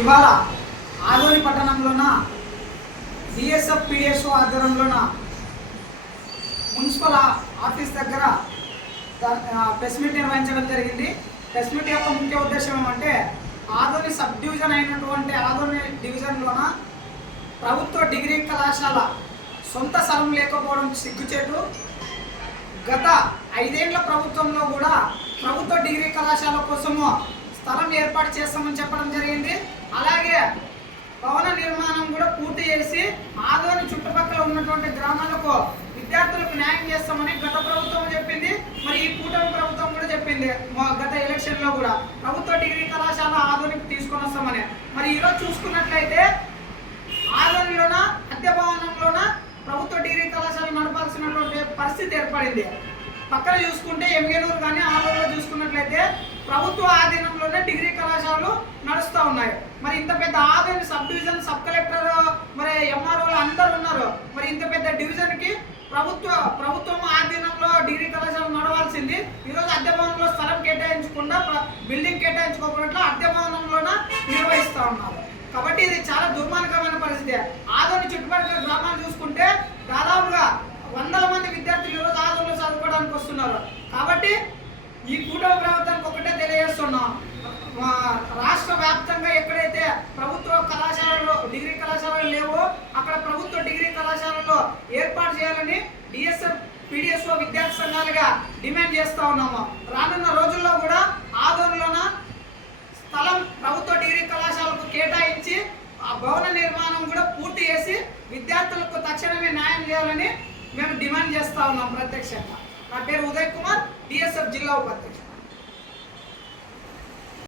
ఇవాళ ఆదోని పట్టణంలోన DSF PDSO ఆధ్వర్యంలోన మున్సిపల్ ఆఫీస్ దగ్గర ప్రెస్ మీట్ నిర్వహించడం జరిగింది. ప్రెస్ మీట్ యొక్క ముఖ్య ఉద్దేశం ఏమంటే ఆదోని సబ్ డివిజన్ అయినటువంటి ఆదోని డివిజన్లోన ప్రభుత్వ డిగ్రీ కళాశాల సొంత స్థలం లేకపోవడం సిగ్గుచేటు. గత ఐదేళ్ళ ప్రభుత్వంలో కూడా ప్రభుత్వ డిగ్రీ కళాశాల కోసము స్థలం ఏర్పాటు చేస్తామని చెప్పడం జరిగింది. అలాగే భవన నిర్మాణం కూడా పూర్తి చేసి ఆదోని చుట్టుపక్కల ఉన్నటువంటి గ్రామాలకు విద్యార్థులకు న్యాయం చేస్తామని గత ప్రభుత్వం చెప్పింది. మరి ఈ కూటమి ప్రభుత్వం కూడా చెప్పింది. మా- గత ఎలక్షన్లో కూడా ప్రభుత్వ డిగ్రీ కళాశాల ఆదోనికి తీసుకొని వస్తామని. మరి ఈరోజు చూసుకున్నట్లయితే ఆదోనిలోన అద్దె భవనంలోన ప్రభుత్వ డిగ్రీ కళాశాల నడపాల్సినటువంటి పరిస్థితి ఏర్పడింది. పక్కన చూసుకుంటే ఎంగేనూరు కానీ ప్రభుత్వ ఆధీనంలోనే డిగ్రీ కళాశాలలు నడుస్తూ ఉన్నాయి. మరి ఇంత పెద్ద Adoni sub division sub collector మరి ఎంఆర్ఓలు అందరు ఉన్నారు. మరి ఇంత పెద్ద డివిజన్కి ప్రభుత్వ ప్రభుత్వం ఆధీనంలో డిగ్రీ కళాశాల నడవాల్సింది. ఈరోజు అద్దె భవనంలో స్థలం కేటాయించకుండా బిల్డింగ్ కేటాయించుకోకుండా అద్దె భవనంలోన నిర్వహిస్తూ ఉన్నారు. కాబట్టి ఇది చాలా దుర్మార్గమైన పరిస్థితి ఆదోని చుట్టుపక్కల గ్రామాలు చూసుకుంటే దాదాపుగా వందల మంది విద్యార్థులు ఈరోజు ఆదోనిలో చదువుకోవడానికి వస్తున్నారు కాబట్టి ఈ కూటమి ప్రభుత్వానికి ఒకటే ఉన్నాం మా రాష్ట్ర వ్యాప్తంగా ఎక్కడైతే ప్రభుత్వ కళాశాలలో డిగ్రీ కళాశాలలు లేవో అక్కడ ప్రభుత్వ డిగ్రీ కళాశాలలో ఏర్పాటు చేయాలని డిఎస్ఎఫ్ పిడిఎస్ఓ విద్యార్థి సంఘాలుగా డిమాండ్ చేస్తా ఉన్నాము. రానున్న రోజుల్లో కూడా ఆదోనిలోన స్థలం ప్రభుత్వ డిగ్రీ కళాశాలకు కేటాయించి ఆ భవన నిర్మాణం కూడా పూర్తి చేసి విద్యార్థులకు తక్షణమే న్యాయం చేయాలని మేము డిమాండ్ చేస్తా ఉన్నాం ప్రత్యక్షంగా. నా పేరు ఉదయ్ కుమార్ డిఎస్ఎఫ్ జిల్లా ఉపాధ్యక్షుడు.